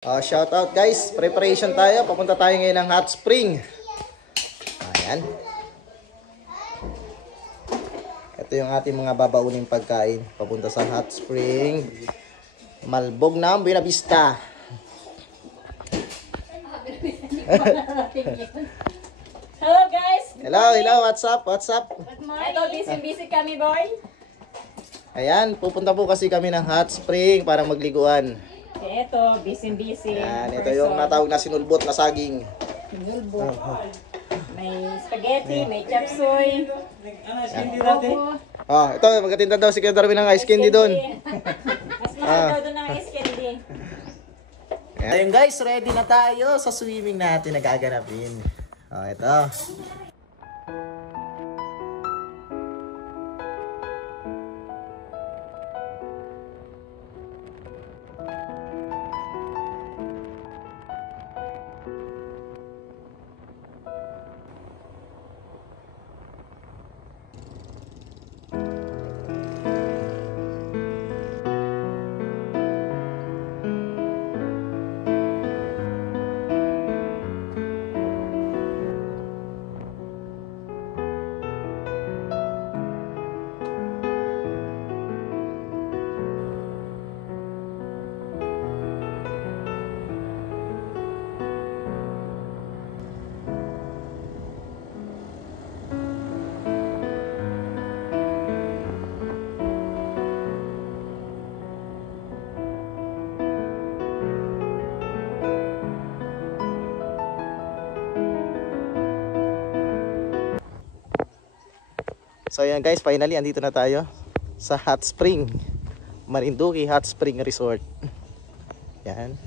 Shout out guys, preparation tayo. Papunta tayo ngayon ng hot spring. Ayan. Ito yung ating mga babauning pagkain. Papunta sa hot spring. Malbog na Buena Vista. Hello guys! Hello, what's up? Good morning! Ito, busy kami boy. Ayan, pupunta po kasi kami ng hot spring para magliguan. Ito, busy. Ayan, ito yung natawag na sinulbot na saging. Sinulbot. May spaghetti, may chop suey. Ito, magkatinda daw si Kuya Darwin ng ice candy doon. Mas mahal daw doon ng ice candy. Ayun guys, ready na tayo sa swimming natin na gaganapin. Ito. So ayan guys, finally andito na tayo sa Hot Spring, Marinduque Hot Spring Resort. Yan.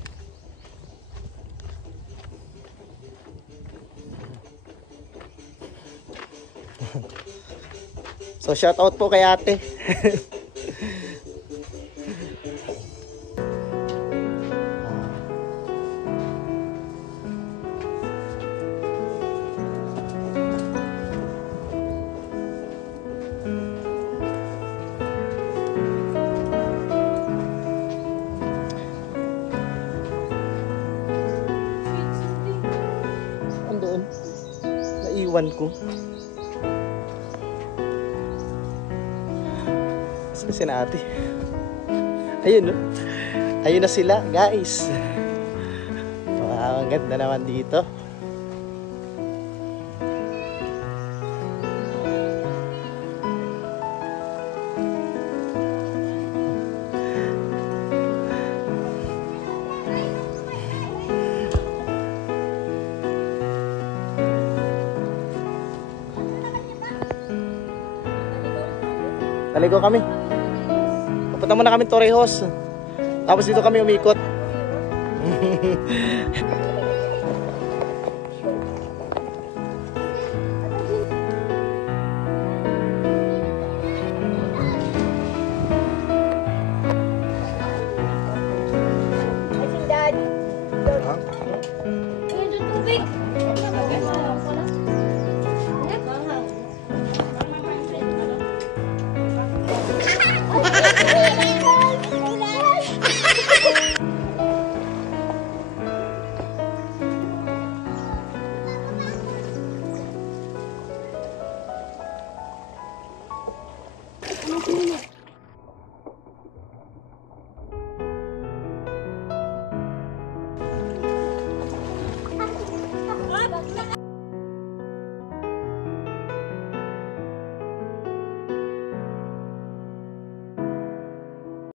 So shout out po kay ate. Andoon. Naiwan ko. Saan si ate? Ayun no. Ayun na sila guys. Wow, ang ganda naman dito. Naligo kami. Papunta muna kami Torrejos. Tapos dito kami umikot.